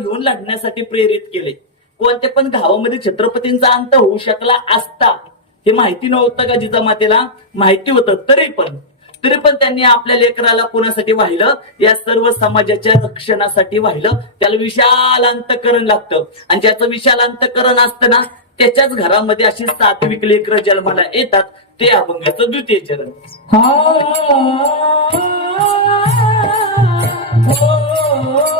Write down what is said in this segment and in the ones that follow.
घेऊन लढण्यासाठी प्रेरित केले. कोणत्या पण गावामध्ये छत्रपतींचा अंत होऊ शकला असता हे माहिती नव्हतं का जिजामातेला माहिती होतं तरी पण. तरी पण त्यांनी आपल्या लेकराला कोणासाठी वाहिलं? या सर्व समाजाच्या रक्षणासाठी वाहिलं. त्याला विशाल अंतकरण लागतं. आणि ज्याचं विशाल अंतकरण असतं ना त्याच्याच घरामध्ये अशी सात्विक लेकर जन्माला येतात. ते अभंगाचं द्वितीय चरण. कोणी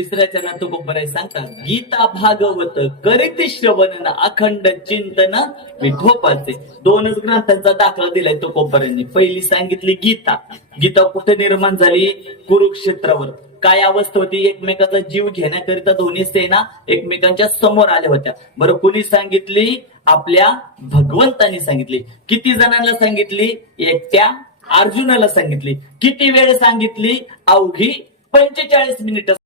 तिसऱ्या चरणात तुकोबराय सांगतात गीता भागवत करीत श्रवण अखंड चिंतन विठोपाचे दोनच ग्रंथांचा दाखला दिलाय तुकोबरांनी पहिली सांगितली गीता. गीता कुठे निर्माण झाली? कुरुक्षेत्रावर. काय अवस्था होती? एकमेकाचा जीव घेण्याकरिता दोन्ही सेना एकमेकांच्या समोर आल्या होत्या. बरं कुणी सांगितली? आपल्या भगवंतांनी सांगितली. किती जणांना सांगितली? एकट्या अर्जुनाला सांगितली. किती वेळ सांगितली? अवघी पंचेचाळीस मिनिट